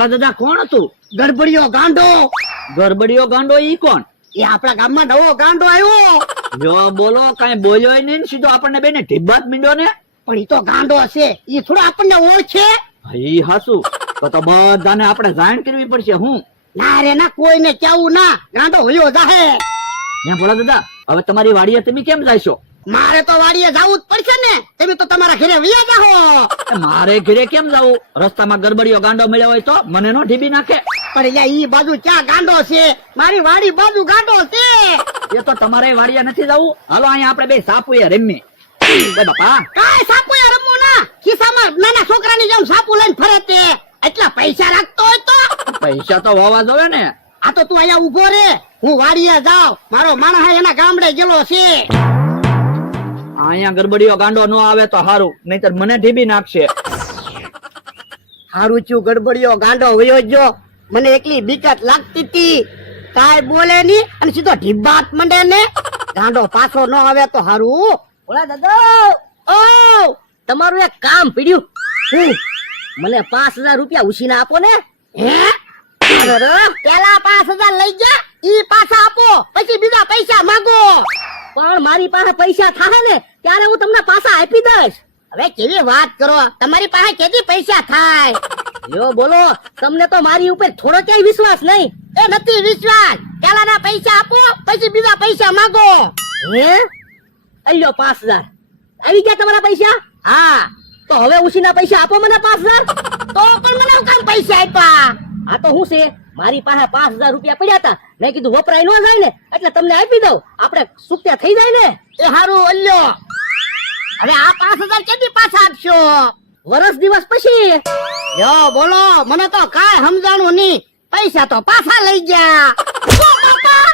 ભોળા દાદા કોણ હતું? ગડબડિયો ગાંડો. ગરબડિયો ગાંડો ઈ કોણ? એ આપણા ગામમાં નવો ગાંડો આવ્યો. જો બોલો, કઈ બોલ્યો નહીં ને સીધો આપણને બેને ઢીબાત મીંડો ને. પણ ઈ તો ગાંડો છે, ઈ થોડો આપણને ઓળખે. ઈ હાસુ તો બધાને આપણે જાણ કરવી પડશે. હું ના રે ના, કોઈને કેવું ના, ગાંડો હોયો જાહે. ને ભોળા દાદા, હવે તમારી વાડીએ તમે કેમ જાયશો? મારે તો વાડીએ જાવું જ પડશે ને. તમે તો તમારા ઘરે વયા જાહો. મારે ઘરે કેમ જાવું? રસ્તામાં ગરબડિયો ગાંડો મળ્યો હોય તો મને નો ઢીબી નાખે. પણ એટલે ઈ બાજુ ક્યાં ગાંડો છે? મારી વાડી બાજુ ગાંડો છે. એ તો તમારે વાડીએ નથી જવું. હાલો અહીંયા આપણે બે સાપુએ રમી. બે બાપા, કાય સાપુ યા રમવું ના. ખિસ્સામાં નાના છોકરાની જેમ સાપુ લઈને ફરે તે. એટલા પૈસા રાખતો હોય તો પૈસા તો હોવા જોવે ને. આ તો તું અહીંયા ઉભો રે, હું વાડીએ જાઉં. મારો માણસ એના ગામડે ગયેલો છે. અહીંયા ગરબડિયો ગાંડો નો આવે તો હારું, નહીતર મને ઢીબી નાખશે. હારું ચું ગડબડિયો ગાંડો વયો ગયો. મને એકલી બીકત લાગતી હતી. કાય બોલે ની અને સીધો ઢીબાત મંડે ને. ગાંડો પાછો ન આવે તો હારું. ઓલા દાદા, ઓ તમારું એક કામ પડ્યું. હું મને 5000 રૂપિયા ઉછીને આપો ને. હે પેલા 5000 લઈ ગયા, ઈ પાછા આપો, પછી બીજા પૈસા માંગો. પણ મારી પાસે પૈસા થાય ને ત્યારે હું તમને પાછા આપી દઈશ. હવે કેવી વાત કરો, તમારી પાસે કેદી પૈસા થાય? યો બોલો, તમને તો મારી ઉપર થોડો ક્યાંય વિશ્વાસ નહીં. એ નથી વિશ્વાસ. પેલાના પૈસા આપો, પછી બીજા પૈસા માંગો. હે અલ્યો 5000 આવી ગયા તમારા પૈસા? હા તો હવે ઉછીના પૈસા આપો મને 5000. તો પણ મને હું કામ પૈસા આપ્યા? આ તો હું છે, મારી પાસે 5000 રૂપિયા પડ્યા હતા. મેં કીધું વપરાય ન જાય ને એટલે તમને આપી દઉં, આપણે સુક્યા થઈ જાય ને. એ હારું અલ્યો. હવે આ 5000 કેદી પાછા આપશો? વરસ દિવસ પછી. યો બોલો, મને તો કાંઈ સમજાણું નહીં. પૈસા તો પાછા લઈ ગયા. ઓ બાપા!